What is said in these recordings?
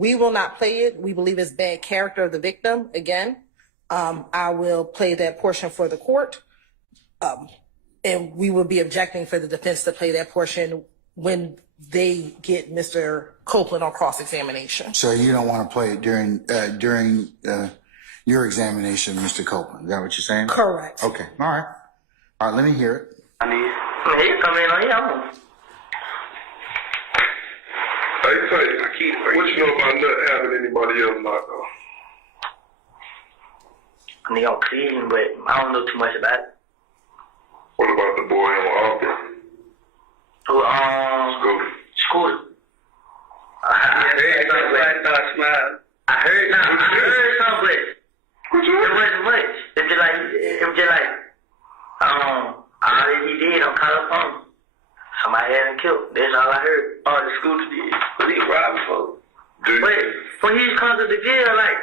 We will not play it. We believe it's bad character of the victim. Again, I will play that portion for the court. And we will be objecting for the defense to play that portion when they get Mr. Copeland on cross-examination. So you don't want to play it during your examination, Mr. Copeland. Is that what you're saying? Correct. Okay. All right. All right. Let me hear it. You come in on your Hey, tell you, what you know about not having anybody else knocked off? Nigga, I'm clean, but I don't know too much about it. What about the boy on Auburn? Who, Scooter. I heard something, but it wasn't much. It was just like, all that he did, I'm caught up on him. Somebody had him killed. That's all I heard. All the Scooter did. But he robbed folks. But when he's come to the jail, like,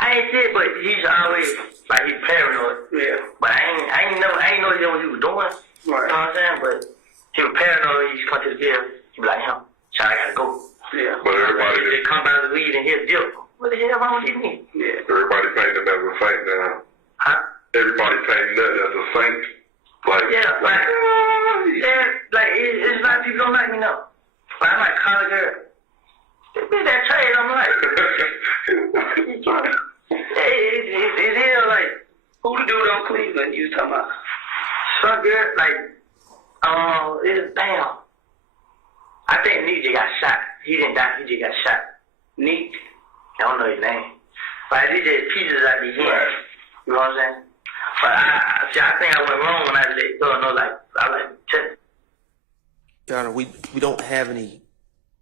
I ain't said, but he's always, like, he's paranoid. Yeah. But I ain't know what he was doing. Right. You know what I'm saying? But he was paranoid when he's come to the jail. He be like, so I gotta go. Yeah. But everybody just come out of the weed and hit guilt. What the hell wrong with this nigga? Yeah. Everybody painted him as a saint now. Huh? Everybody painted that as a saint. Like, yeah, like it's like people don't like me now. Like, I'm like, college girl. Bitch, that trade, I'm like. It's here, like, who the dude on Cleveland you was talking about? Some girl, like, it's damn. I think Nick just got shot. He didn't die, he just got shot. Nick, I don't know his name. But he just pieces at the end. You know what I'm saying? But I think I went wrong when I let go. No, like, I like, check. Your Honor, we don't have any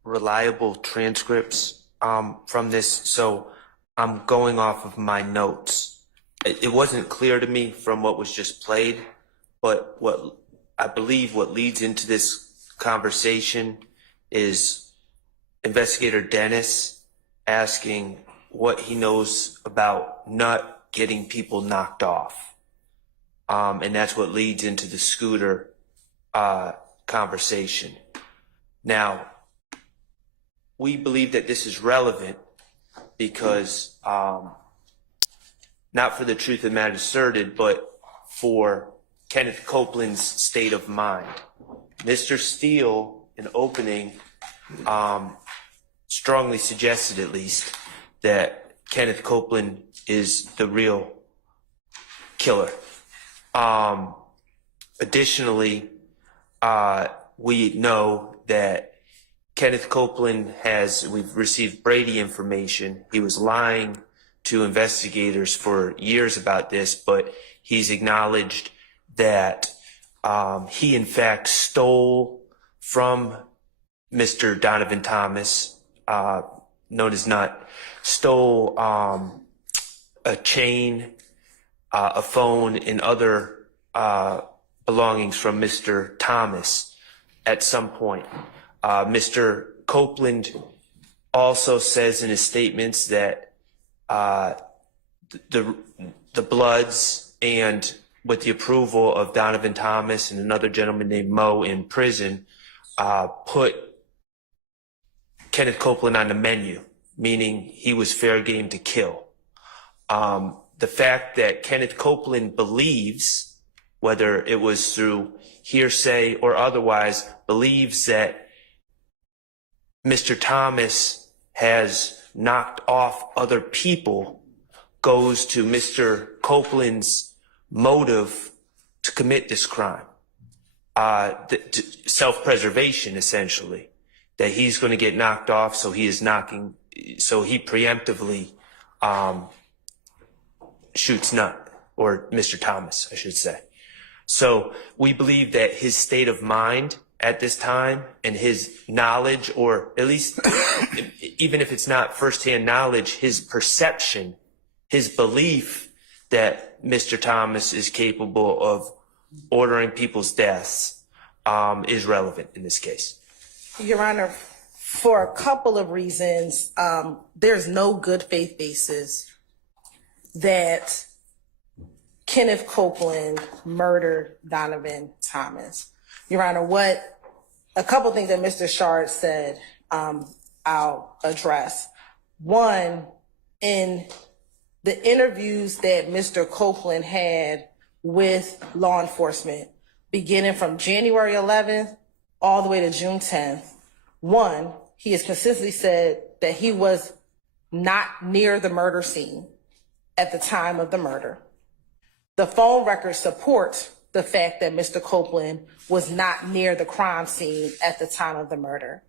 reliable transcripts from this, so I'm going off of my notes. It wasn't clear to me from what was just played, but what I believe what leads into this conversation is Investigator Dennis asking what he knows about not getting people knocked off. And that's what leads into the Scooter conversation. Now, we believe that this is relevant because not for the truth of the matter asserted, but for Kenneth Copeland's state of mind. Mr. Steele, in opening, strongly suggested at least that Kenneth Copeland is the real killer. Additionally, we know that Kenneth Copeland we've received Brady information. He was lying to investigators for years about this, but he's acknowledged that he in fact stole from Mr. Donovan Thomas, known as Nut, stole a chain, a phone, and other belongings from Mr. Thomas at some point. Mr. Copeland also says in his statements that the Bloods, and with the approval of Donovan Thomas and another gentleman named Mo in prison, put Kenneth Copeland on the menu, meaning he was fair game to kill. The fact that Kenneth Copeland believes, whether it was through hearsay or otherwise, believes that Mr. Thomas has knocked off other people goes to Mr. Copeland's motive to commit this crime. Self-preservation, essentially, that he's going to get knocked off, so he preemptively shoots Nut, or Mr. Thomas, I should say. So we believe that his state of mind at this time and his knowledge, or at least even if it's not firsthand knowledge, his perception, his belief that Mr. Thomas is capable of ordering people's deaths is relevant in this case. Your Honor, for a couple of reasons, there's no good faith basis that Kenneth Copeland murdered Donovan Thomas. Your Honor, a couple things that Mr. Schardt said, I'll address. One, in the interviews that Mr. Copeland had with law enforcement, beginning from January 11th all the way to June 10th, one, he has consistently said that he was not near the murder scene at the time of the murder. The phone records support the fact that Mr. Copeland was not near the crime scene at the time of the murder.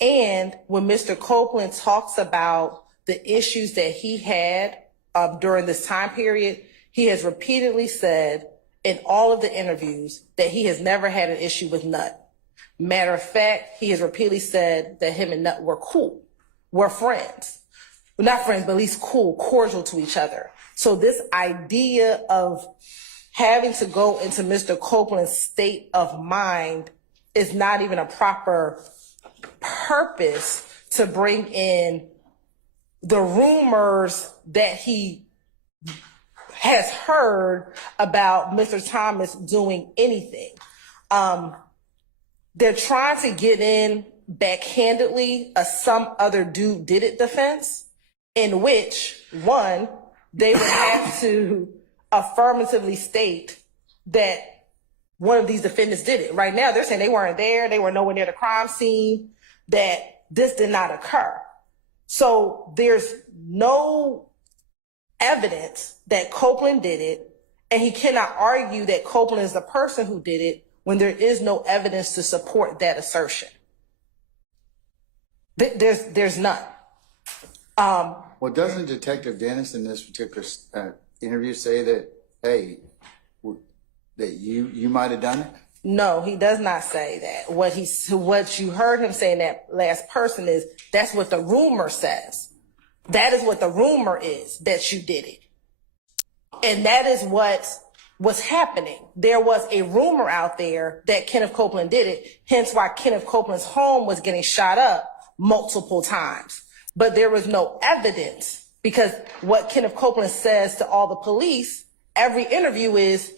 And when Mr. Copeland talks about the issues that he had during this time period, he has repeatedly said in all of the interviews that he has never had an issue with Nut. Matter of fact, he has repeatedly said that him and Nut were cool, were friends. Well, not friends, but at least cool, cordial to each other. So this idea of having to go into Mr. Copeland's state of mind is not even a proper purpose to bring in the rumors that he has heard about Mr. Thomas doing anything. They're trying to get in backhandedly a some other dude did it defense, in which, one, they would have to affirmatively state that one of these defendants did it. Right now, they're saying they weren't there, they were nowhere near the crime scene, that this did not occur. So there's no evidence that Copeland did it, and he cannot argue that Copeland is the person who did it when there is no evidence to support that assertion. There's none. Well, doesn't Detective Dennis in this particular interview say that, hey, that you might have done it? No, he does not say that. What you heard him say in that last person is that's what the rumor says. That is what the rumor is, that you did it. And that is what was happening. There was a rumor out there that Kenneth Copeland did it, hence why Kenneth Copeland's home was getting shot up multiple times. But there was no evidence, because what Kenneth Copeland says to all the police, every interview is,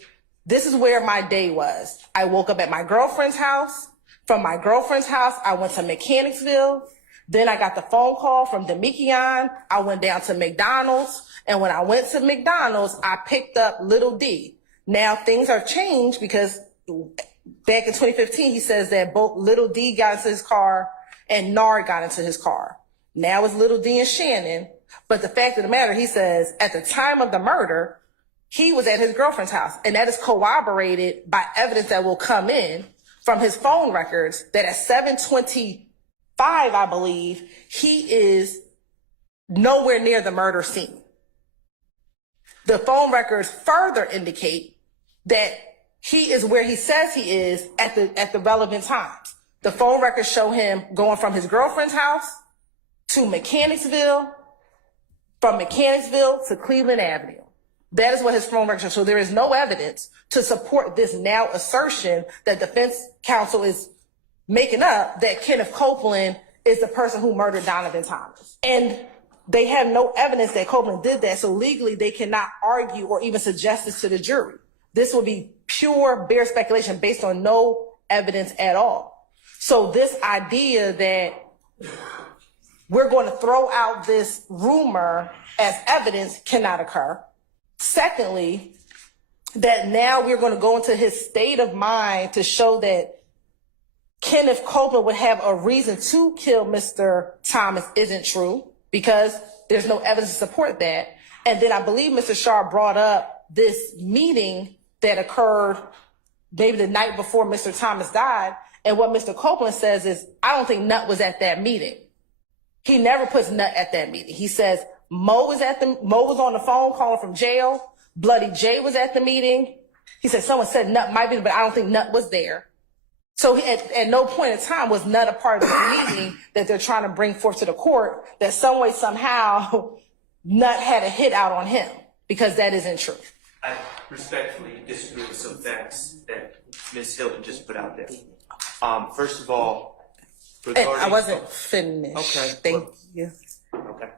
this is where my day was. I woke up at my girlfriend's house. From my girlfriend's house, I went to Mechanicsville. Then I got the phone call from Demikian. I went down to McDonald's. And when I went to McDonald's, I picked up Little D. Now things are changed, because back in 2015, he says that both Little D got into his car and Nard got into his car. Now it's Little D and Shannon. But the fact of the matter, he says at the time of the murder, he was at his girlfriend's house. And that is corroborated by evidence that will come in from his phone records that at 7:25, I believe, he is nowhere near the murder scene. The phone records further indicate that he is where he says he is at the relevant times. The phone records show him going from his girlfriend's house to Mechanicsville, from Mechanicsville to Cleveland Avenue. That is what his phone records show. So there is no evidence to support this now assertion that defense counsel is making up, that Kenneth Copeland is the person who murdered Donovan Thomas. And they have no evidence that Copeland did that, so legally they cannot argue or even suggest this to the jury. This will be pure, bare speculation based on no evidence at all. So this idea that we're going to throw out this rumor as evidence cannot occur. Secondly, that now we're going to go into his state of mind to show that Kenneth Copeland would have a reason to kill Mr. Thomas isn't true, because there's no evidence to support that. And then I believe Mr. Schardt brought up this meeting that occurred maybe the night before Mr. Thomas died. And what Mr. Copeland says is, I don't think Nut was at that meeting. He never puts Nut at that meeting. He says Mo was on the phone calling from jail. Bloody J was at the meeting. He said someone said Nut might be, but I don't think Nut was there. So at no point in time was Nut a part of the meeting that they're trying to bring forth to the court, that some way, somehow, Nut had a hit out on him, because that isn't true. I respectfully disagree with some facts that Ms. Hylton just put out there. First of all, regarding... I wasn't finished. Okay. Thank you. Okay.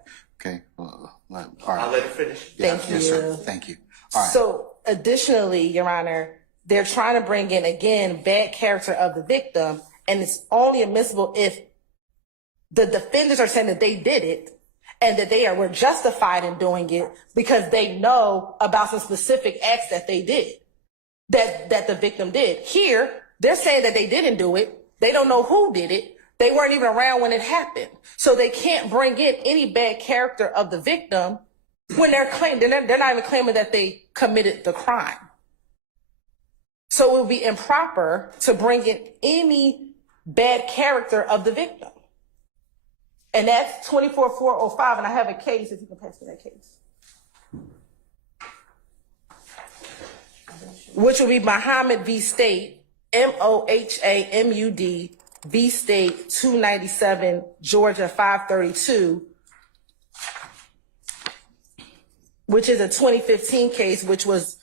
Okay. All right. I'll let it finish. Thank you. Yes, sir. Thank you. All right. So additionally, Your Honor, they're trying to bring in, again, bad character of the victim, and it's only admissible if the defendants are saying that they did it, and that were justified in doing it because they know about some specific acts that they did, that the victim did. Here, they're saying that they didn't do it. They don't know who did it. They weren't even around when it happened. So they can't bring in any bad character of the victim when they're not even claiming that they committed the crime. So it would be improper to bring in any bad character of the victim. And that's 24-405, and I have a case, if you can pass me that case. Which will be Muhammad v. State, MOHAMUD v. State, 297, Georgia 532, which is a 2015 case, which was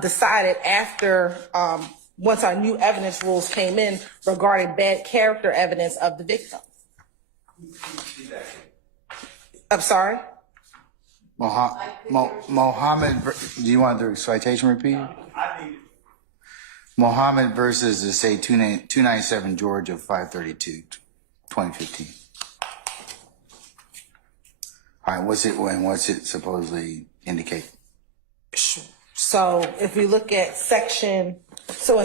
decided after once our new evidence rules came in regarding bad character evidence of the victim. I'm sorry? Mohammed, do you want the citation repeated? Mohammed versus the state 297 Georgia 532, 2015. All right, what's it supposedly indicate? So if we look at in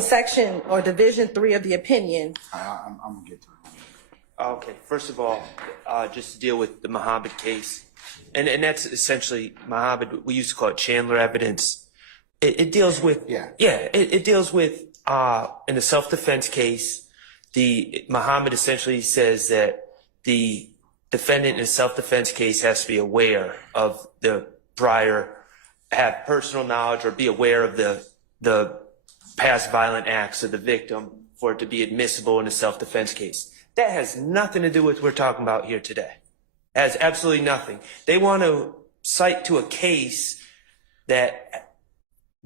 section or division 3 of the opinion. I'm gonna get to it. Okay, first of all, just to deal with the Muhammad case, and that's essentially Muhammad, we used to call it Chandler evidence. It deals with, it deals with, in a self-defense case, Muhammad essentially says that the defendant in a self-defense case has to be aware of the have personal knowledge or be aware of the past violent acts of the victim for it to be admissible in a self-defense case. That has nothing to do with what we're talking about here today. It has absolutely nothing. They want to cite to a case that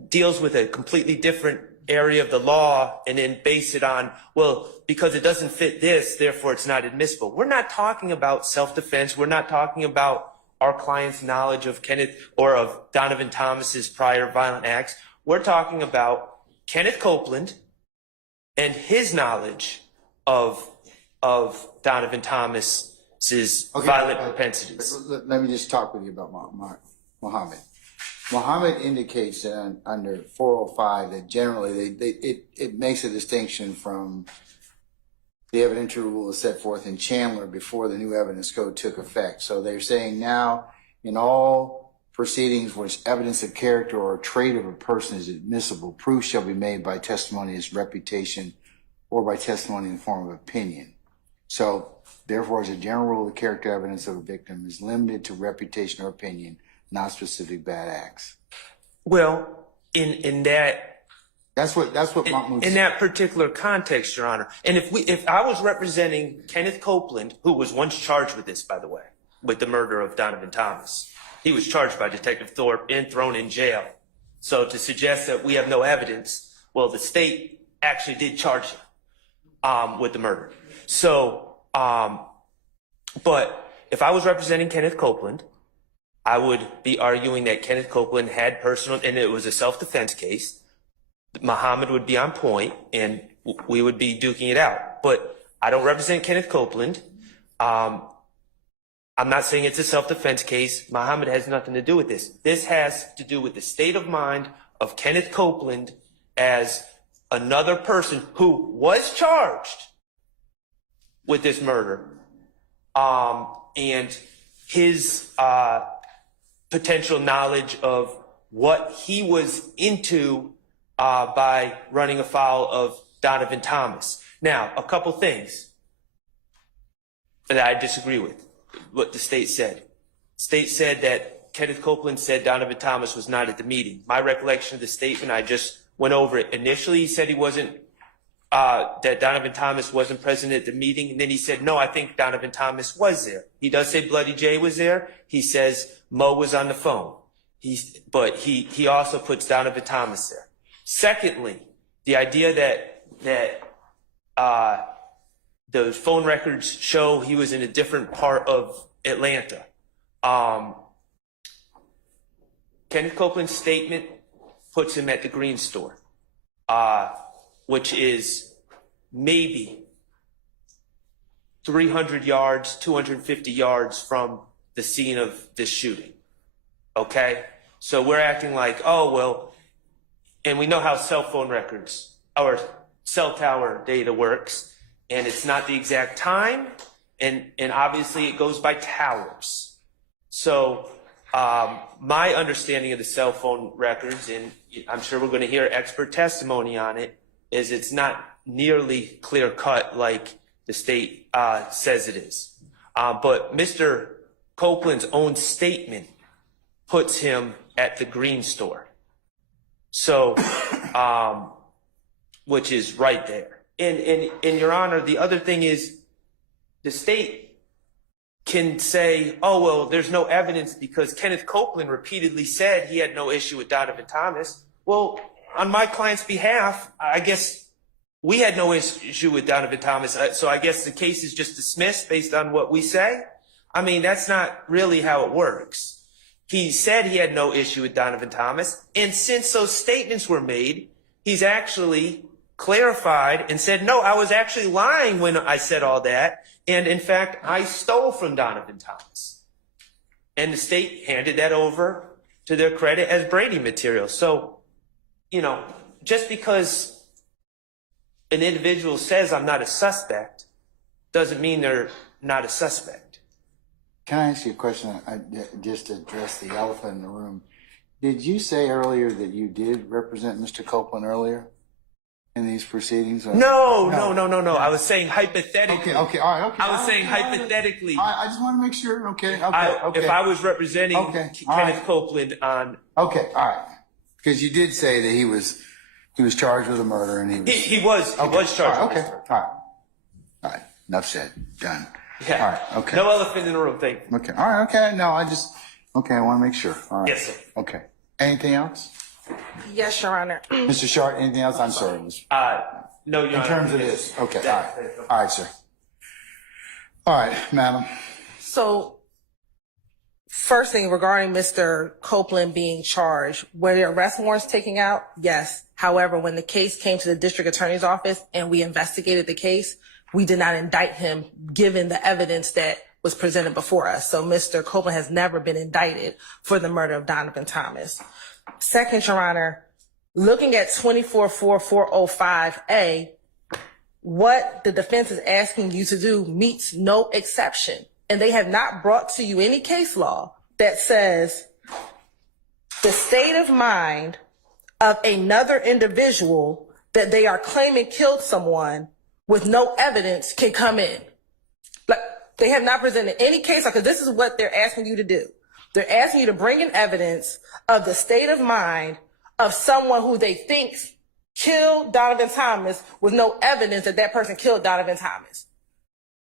deals with a completely different area of the law and then base it on, well, because it doesn't fit this, therefore it's not admissible. We're not talking about self-defense. We're not talking about our client's knowledge of Kenneth or of Donovan Thomas's prior violent acts. We're talking about Kenneth Copeland and his knowledge of Donovan Thomas's violent propensities. Let me just talk with you about Muhammad. Muhammad indicates that under 405 that generally it makes a distinction from the evidentiary rule set forth in Chandler before the new evidence code took effect. So they're saying now in all proceedings which evidence of character or trait of a person is admissible, proof shall be made by testimony as reputation or by testimony in the form of opinion. So therefore, as a general rule, the character evidence of a victim is limited to reputation or opinion, not specific bad acts. Well, in that Mahmoud in that particular context, Your Honor, and if I was representing Kenneth Copeland, who was once charged with this, by the way, with the murder of Donovan Thomas, he was charged by Detective Thorpe and thrown in jail. So to suggest that we have no evidence, well, the state actually did charge him with the murder. So, but if I was representing Kenneth Copeland, I would be arguing that Kenneth Copeland had personal, and it was a self-defense case. Muhammad would be on point, and we would be duking it out. But I don't represent Kenneth Copeland. I'm not saying it's a self-defense case. Muhammad has nothing to do with this. This has to do with the state of mind of Kenneth Copeland as another person who was charged with this murder, and his potential knowledge of what he was into by running afoul of Donovan Thomas. Now, a couple things that I disagree with what the state said. State said that Kenneth Copeland said Donovan Thomas was not at the meeting. My recollection of the statement, I just went over it. Initially, he said he wasn't, that Donovan Thomas wasn't present at the meeting. And then he said, no, I think Donovan Thomas was there. He does say Bloody J was there. He says Mo was on the phone. But he also puts Donovan Thomas there. Secondly, the idea that those phone records show he was in a different part of Atlanta. Kenneth Copeland's statement puts him at the Green Store, which is maybe 300 yards, 250 yards from the scene of this shooting. Okay? So we're acting like, oh, well, and we know how cell phone records or cell tower data works, and it's not the exact time, and obviously it goes by towers. So my understanding of the cell phone records, and I'm sure we're going to hear expert testimony on it, is it's not nearly clear cut like the state says it is. But Mr. Copeland's own statement puts him at the green store. So, which is right there. And Your Honor, the other thing is the state can say, oh, well, there's no evidence because Kenneth Copeland repeatedly said he had no issue with Donovan Thomas. Well, on my client's behalf, I guess we had no issue with Donovan Thomas. So I guess the case is just dismissed based on what we say. I mean, that's not really how it works. He said he had no issue with Donovan Thomas. And since those statements were made, he's actually clarified and said, no, I was actually lying when I said all that. And in fact, I stole from Donovan Thomas. And the state handed that over to their credit as Brady material. So, you know, just because an individual says I'm not a suspect doesn't mean they're not a suspect. Can I ask you a question? Just to address the elephant in the room. Did you say earlier that you did represent Mr. Copeland earlier in these proceedings? No. I was saying hypothetically. Okay, all right, okay. I was saying hypothetically. I just want to make sure. Okay. If I was representing Kenneth Copeland on. Okay, all right. Because you did say that he was charged with a murder, and he was charged. Okay, all right. Enough said. Done. Yeah. All right. Okay. No elephant in the room. Thank you. Okay. All right. Okay. No, I want to make sure. All right. Yes, sir. Okay. Anything else? Yes, Your Honor. Mr. Schardt, anything else? I'm sorry. No, Your In Honor. terms of this. Okay. All right. All right, sir. All right, madam. So, first thing regarding Mr. Copeland being charged, were there arrest warrants taken out? Yes. However, when the case came to the district attorney's office and we investigated the case, we did not indict him given the evidence that was presented before us. So Mr. Copeland has never been indicted for the murder of Donovan Thomas. Second, Your Honor, looking at 244405A, what the defense is asking you to do meets no exception. And they have not brought to you any case law that says the state of mind of another individual that they are claiming killed someone with no evidence can come in. Like, they have not presented any case, because this is what they're asking you to do. They're asking you to bring in evidence of the state of mind of someone who they think killed Donovan Thomas with no evidence that that person killed Donovan Thomas.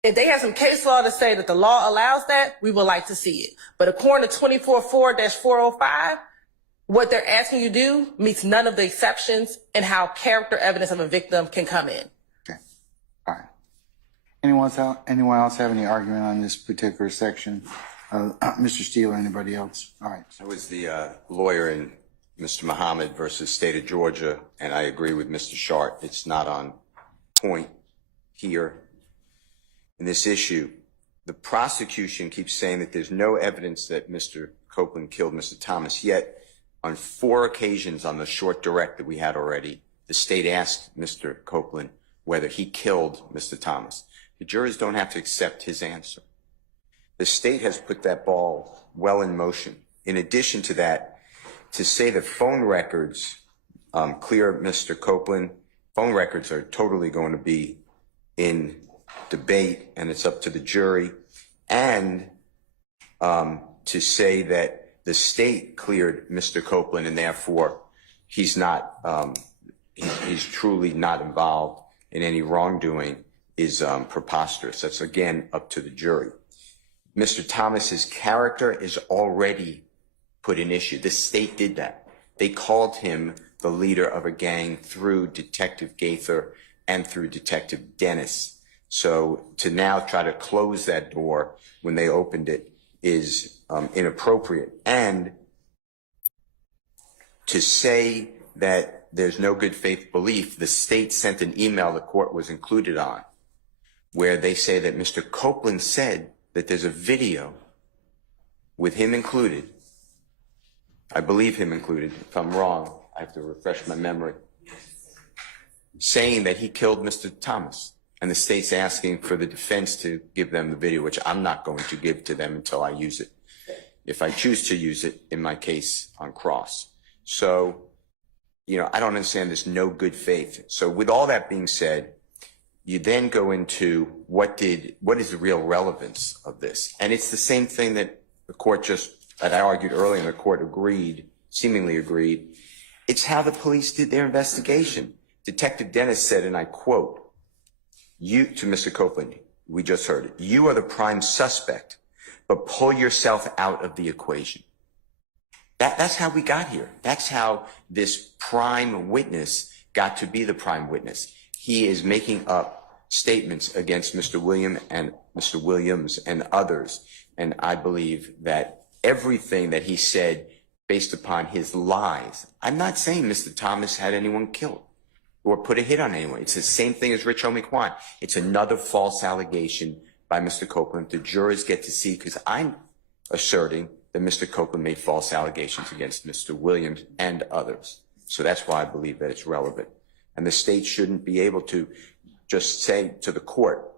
If they have some case law to say that the law allows that, we would like to see it. But according to 244-405, what they're asking you to do meets none of the exceptions in how character evidence of a victim can come in. All right. Anyone else have any argument on this particular section? Mr. Steele or anybody else? All right. I was the lawyer in Mr. Muhammad versus State of Georgia, and I agree with Mr. Schardt. It's not on point here in this issue. The prosecution keeps saying that there's no evidence that Mr. Copeland killed Mr. Thomas, yet on 4 occasions on the short direct that we had already, the state asked Mr. Copeland whether he killed Mr. Thomas. The jurors don't have to accept his answer. The state has put that ball well in motion. In addition to that, to say that phone records clear Mr. Copeland, phone records are totally going to be in debate, and it's up to the jury. And to say that the state cleared Mr. Copeland and therefore he's not, he's truly not involved in any wrongdoing is preposterous. That's, again, up to the jury. Mr. Thomas's character is already put in issue. The state did that. They called him the leader of a gang through Detective Gaither and through Detective Dennis. So to now try to close that door when they opened it is inappropriate. And to say that there's no good faith belief, the state sent an email the court was included on where they say that Mr. Copeland said that there's a video with him included, I believe him included, if I'm wrong, I have to refresh my memory, saying that he killed Mr. Thomas. And the state's asking for the defense to give them the video, which I'm not going to give to them until I use it, if I choose to use it in my case on cross. So, you know, I don't understand this no good faith. So with all that being said, you then go into what is the real relevance of this? And it's the same thing that the court that I argued earlier, and the court seemingly agreed. It's how the police did their investigation. Detective Dennis said, and I quote, to Mr. Copeland, we just heard it, you are the prime suspect, but pull yourself out of the equation. That's how we got here. That's how this prime witness got to be the prime witness. He is making up statements against Mr. Williams and others. And I believe that everything that he said based upon his lies, I'm not saying Mr. Thomas had anyone killed or put a hit on anyone. It's the same thing as Rich Homie-Quan. It's another false allegation by Mr. Copeland. The jurors get to see, because I'm asserting that Mr. Copeland made false allegations against Mr. Williams and others. So that's why I believe that it's relevant. And the state shouldn't be able to just say to the court,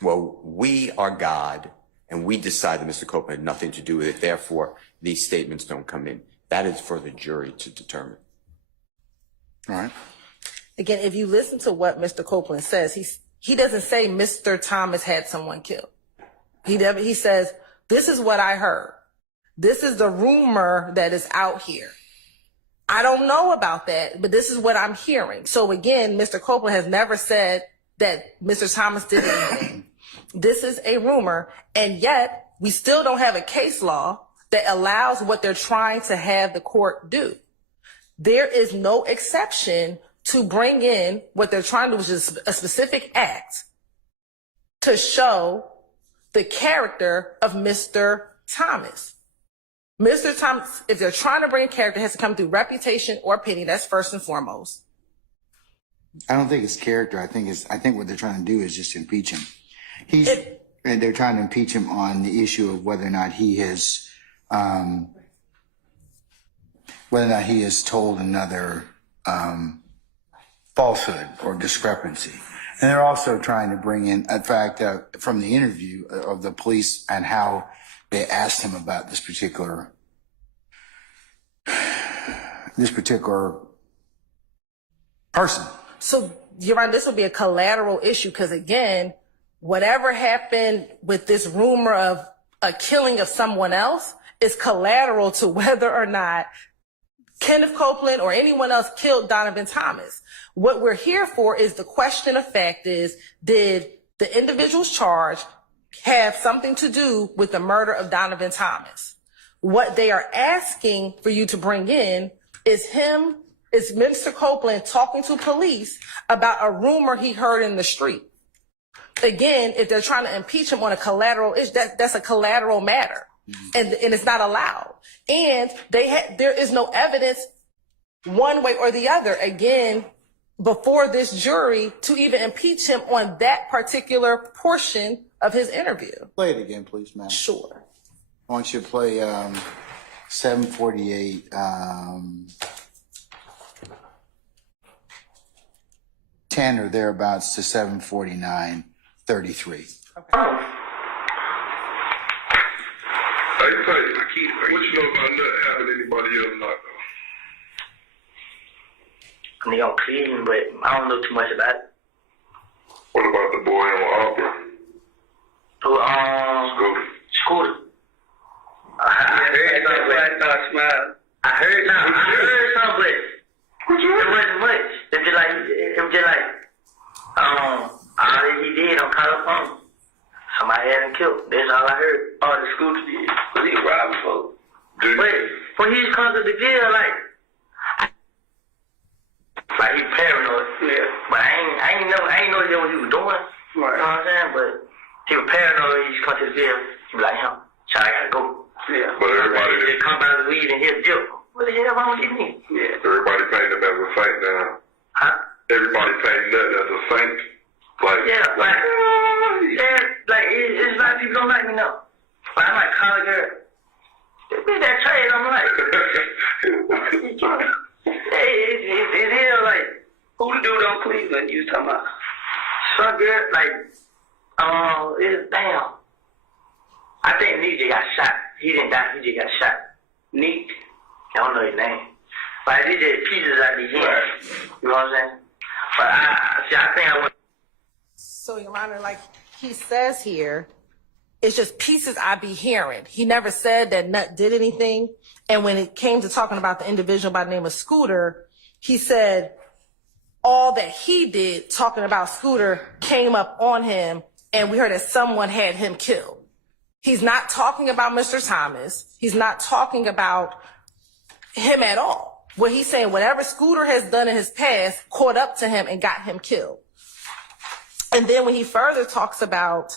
well, we are God, and we decide that Mr. Copeland had nothing to do with it, therefore these statements don't come in. That is for the jury to determine. All right. Again, if you listen to what Mr. Copeland says, he doesn't say Mr. Thomas had someone killed. He says, this is what I heard. This is the rumor that is out here. I don't know about that, but this is what I'm hearing. So again, Mr. Copeland has never said that Mr. Thomas did anything. This is a rumor, and yet we still don't have a case law that allows what they're trying to have the court do. There is no exception to bring in what they're trying to do, which is a specific act to show the character of Mr. Thomas. Mr. Thomas, if they're trying to bring a character, it has to come through reputation or pity. That's first and foremost. I don't think it's character. I think what they're trying to do is just impeach him. And they're trying to impeach him on the issue of whether or not he has told another falsehood or discrepancy. And they're also trying to bring in, in fact, from the interview of the police and how they asked him about this particular person. So you're right, this will be a collateral issue because, again, whatever happened with this rumor of a killing of someone else is collateral to whether or not Kenneth Copeland or anyone else killed Donovan Thomas. What we're here for is the question of fact is, did the individuals charged have something to do with the murder of Donovan Thomas? What they are asking for you to bring in is Mr. Copeland talking to police about a rumor he heard in the street. Again, if they're trying to impeach him on a collateral issue, that's a collateral matter. And it's not allowed. And there is no evidence one way or the other, again, before this jury to even impeach him on that particular portion of his interview. Play it again, please, ma'am. Sure. I want you to play 748, 10 or thereabouts to 749, 33. I tell you, what you know about not having anybody else not though? I mean, I'm clean, but I don't know too much about it. What about the boy in Auburn? Who, Scooter. I heard something, but it wasn't much. It was just like, all that he did on California. Somebody had him killed. That's all I heard. All the Scooter did. But he robbing folks. But when he come to the jail, like he paranoid. Yeah. But I ain't know what he was doing. Right. You know what I'm saying? But he was paranoid. He just come to the jail. He be like, so I gotta go. Yeah. But everybody just come out of the weed and hit the jail. What the hell wrong with me? Yeah. Everybody painted him as a saint now. Huh? Everybody painted that as a saint. It's a lot of people don't like me now. But I'm like college girl. Cleveland you talking about? Some girl, damn. I think Neek just got shot. He didn't die, he just got shot. Neek, I don't know his name. But he just pieces out the head. You know what I'm saying? But I think I went. So, Your Honor, like he says here, it's just pieces I be hearing. He never said that Nut did anything. And when it came to talking about the individual by the name of Scooter, he said all that he did talking about Scooter came up on him, and we heard that someone had him killed. He's not talking about Mr. Thomas. He's not talking about him at all. What he's saying, whatever Scooter has done in his past caught up to him and got him killed. And then when he further talks about,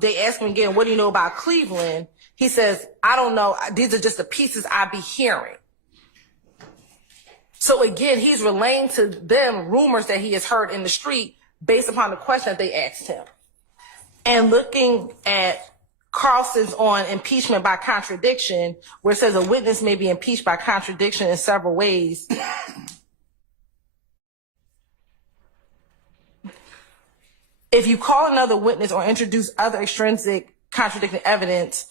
they ask him again, what do you know about Cleveland? He says, I don't know. These are just the pieces I be hearing. So again, he's relaying to them rumors that he has heard in the street based upon the question that they asked him. And looking at Carlson's on impeachment by contradiction, where it says a witness may be impeached by contradiction in several ways. If you call another witness or introduce other extrinsic contradicting evidence,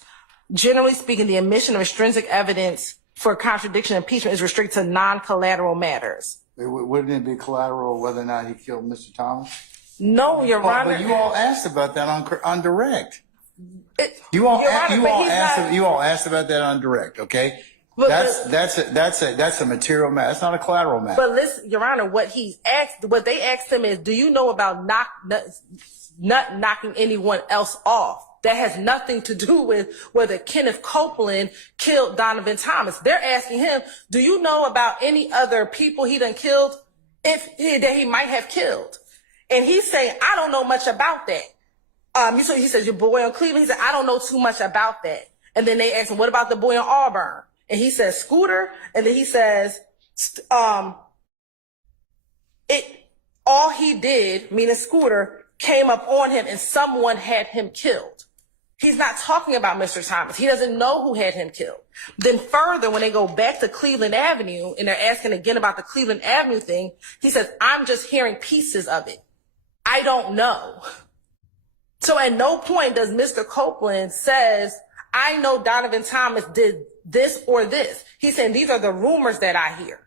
generally speaking, the admission of extrinsic evidence for contradiction impeachment is restricted to non-collateral matters. Wouldn't it be collateral whether or not he killed Mr. Thomas? No, Your Honor. But you all asked about that on direct. You all Your Honor, asked about that on direct, okay? But That's a material matter. That's not a collateral matter. But listen, Your Honor, what they asked him is, do you know about not knocking anyone else off? That has nothing to do with whether Kenneth Copeland killed Donovan Thomas. They're asking him, do you know about any other people he done killed that he might have killed? And he's saying, I don't know much about that. So he says, your boy on Cleveland, he said, I don't know too much about that. And then they asked him, what about the boy on Auburn? And he says, Scooter. And then he says, all he did, meaning Scooter, came up on him and someone had him killed. He's not talking about Mr. Thomas. He doesn't know who had him killed. Then further, when they go back to Cleveland Avenue and they're asking again about the Cleveland Avenue thing, he says, I'm just hearing pieces of it. I don't know. So at no point does Mr. Copeland says, I know Donovan Thomas did this or this. He's saying these are the rumors that I hear.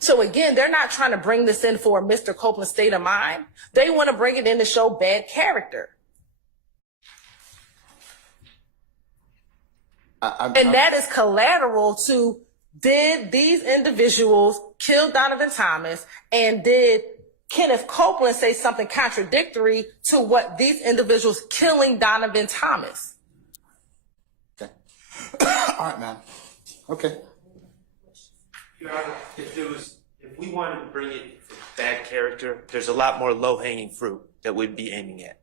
So again, they're not trying to bring this in for Mr. Copeland's state of mind. They want to bring it in to show bad character. And that is collateral to, did these individuals kill Donovan Thomas, and did Kenneth Copeland say something contradictory to what these individuals killing Donovan Thomas? Okay. All right, man. Okay. Your Honor, if we wanted to bring it for bad character, there's a lot more low-hanging fruit that we'd be aiming at.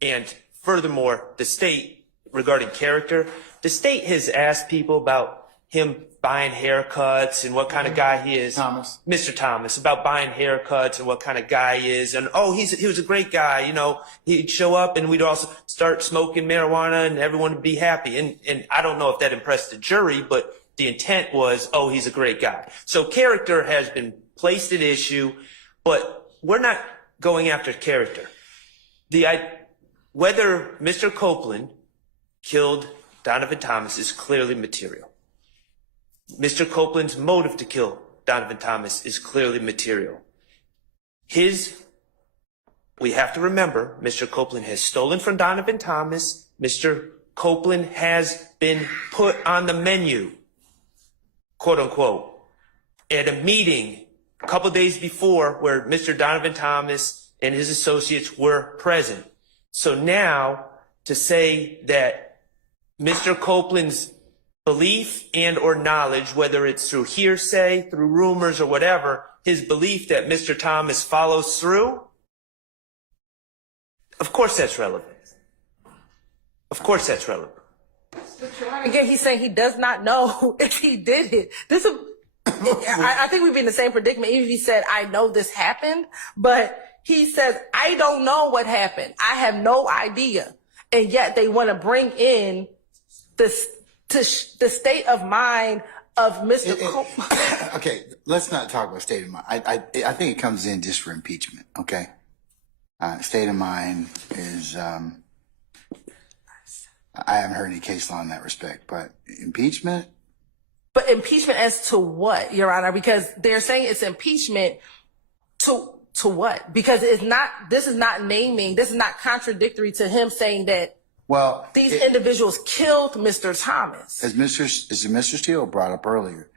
And furthermore, the state, regarding character, the state has asked people about him buying haircuts and what kind of guy he is. Thomas. Mr. Thomas, about buying haircuts and what kind of guy he is. And, he was a great guy. You know, he'd show up and we'd also start smoking marijuana and everyone would be happy. And I don't know if that impressed the jury, but the intent was, he's a great guy. So character has been placed at issue, but we're not going after character. Whether Mr. Copeland killed Donovan Thomas is clearly material. Mr. Copeland's motive to kill Donovan Thomas is clearly material. We have to remember, Mr. Copeland has stolen from Donovan Thomas. Mr. Copeland has been put on the menu, quote unquote, at a meeting a couple days before where Mr. Donovan Thomas and his associates were present. So now to say that Mr. Copeland's belief and or knowledge, whether it's through hearsay, through rumors or whatever, his belief that Mr. Thomas follows through, of course that's relevant. Of course that's relevant. Again, he's saying he does not know if he did it. I think we'd be in the same predicament even if he said, I know this happened, but he says, I don't know what happened. I have no idea. And yet they want to bring in the state of mind of Mr. Copeland. Okay, let's not talk about state of mind. I think it comes in just for impeachment. Okay, state of mind is. I haven't heard any case law in that respect, but impeachment. But impeachment as to what, Your Honor? Because they're saying it's impeachment to what? Because it's not. This is not naming. This is not contradictory to him saying that. Well, these individuals killed Mr. Thomas. As Mr. Steele brought up earlier,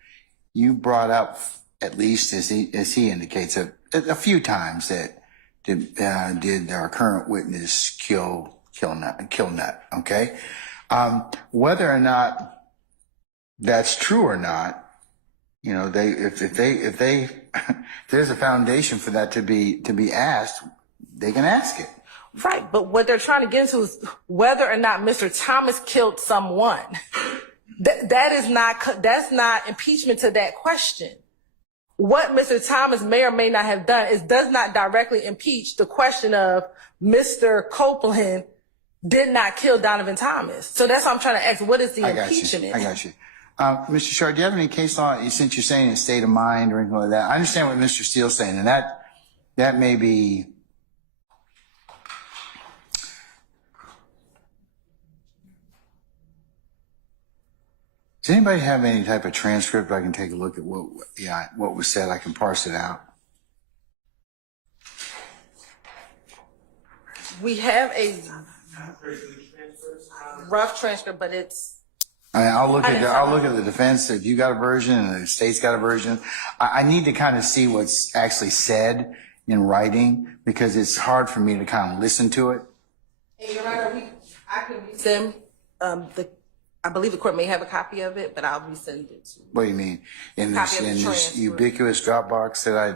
you brought up, at least as he indicates, a few times that did our current witness kill Nut? Okay, whether or not that's true or not, you know, if there's a foundation for that to be asked, they can ask it. Right, but what they're trying to get into is whether or not Mr. Thomas killed someone. That's not impeachment to that question. What Mr. Thomas may or may not have done does not directly impeach the question of Mr. Copeland did not kill Donovan Thomas. So that's what I'm trying to ask. What is the impeachment? I got you. Mr. Schardt, do you have any case law, since you're saying it's state of mind or anything like that? I understand what Mr. Steele's saying, and that may be. Does anybody have any type of transcript I can take a look at what was said? I can parse it out. We have a rough transcript, but it's. I'll look at the defense. If you got a version and the state's got a version, I need to kind of see what's actually said in writing, because it's hard for me to kind of listen to it. And Your Honor, I can resend I believe the court may have a copy of it, but I'll resend it to you. What do you mean? In this ubiquitous Dropbox that I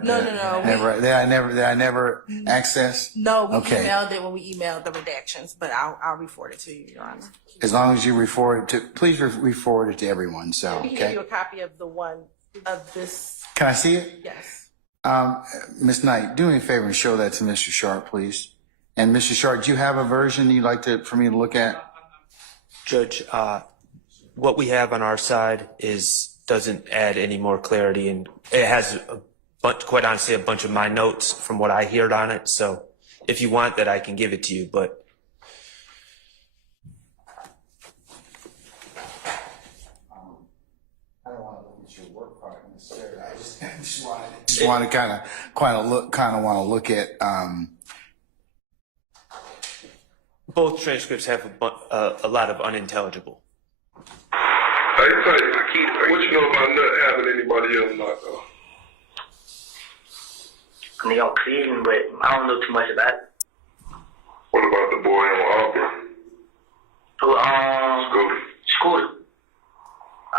never access? No, we Okay. emailed it when we emailed the redactions, but I'll re-forward it to you, Your Honor. As long as you please re-forward it to everyone. So, We can give you a copy of the one of this. Can I see it? Yes. Ms. Knight, do me a favor and show that to Mr. Schardt, please. And Mr. Schardt, do you have a version you'd like for me to look at? Judge, what we have on our side doesn't add any more clarity, and it has quite honestly a bunch of my notes from what I heard on it. So if you want that, I can give it to you, but. I don't want to look at your work product necessarily. I just want to kind of look at. Both transcripts have a lot of unintelligible. Hey, what you know about not having anybody else not though? Nigga, I'm Cleveland, but I don't know too much about it. What about the boy in Auburn? Scooter. I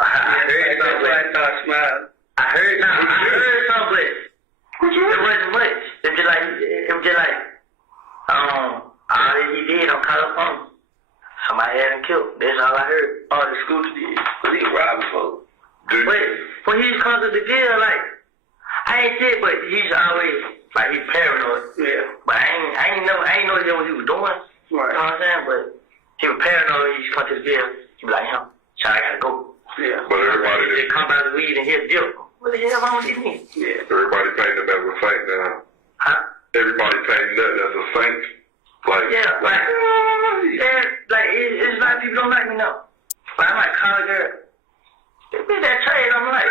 heard something, but it wasn't much. It was just like, all that he did on California. Somebody had him killed. That's all I heard. All the Scooter did. Because he was robbing folks. But when he come to the jail, like, I ain't said, but he's always, like, he's paranoid. Yeah. But I ain't know what he was doing. Right. You know what I'm saying? But he was paranoid when he come to the jail. He be like, so I gotta go. Yeah. But everybody just come out of the weed and hit deal. What the hell wrong with these niggas? Yeah. Everybody painted him as a saint now. Huh? Everybody painted that as a saint. It's like people don't like me now. But I might call a girl. It's that trade, I'm like.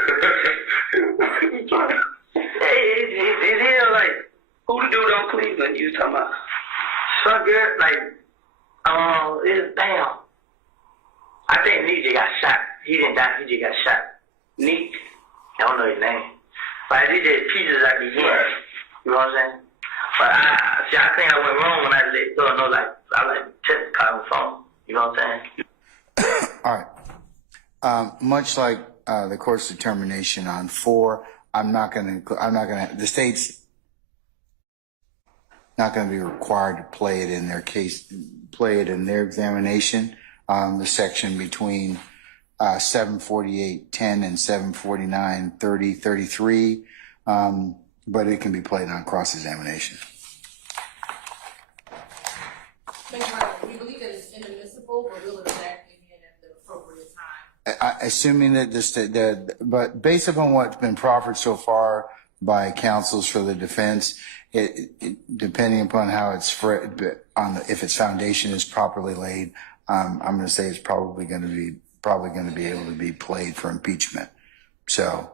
It's here, like, who the dude on Cleveland you talking about? Some girl, like, it's damn. I think Nietzsche got shot. He didn't die, he just got shot. Nietzsche, I don't know his name. But these are pieces I be hearing. You know what I'm saying? But I think I went wrong when I let go. No, like, I check the car on the phone. You know what I'm saying? All right. Much like the court's determination on 4, the state's not going to be required to play it in their examination. The section between 748.10 and 749.30.33, but it can be played on cross-examination. We believe that it's inadmissible, but we'll exactly again at the appropriate time assuming that but based upon what's been proffered so far by counsels for the defense, depending upon how it's if its foundation is properly laid, I'm going to say it's probably going to be able to be played for impeachment. So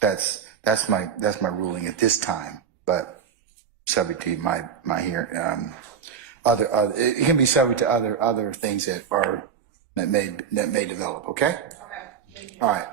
that's my ruling at this time, but subject to my hearing. It can be subject to other things that may develop. Okay. All right.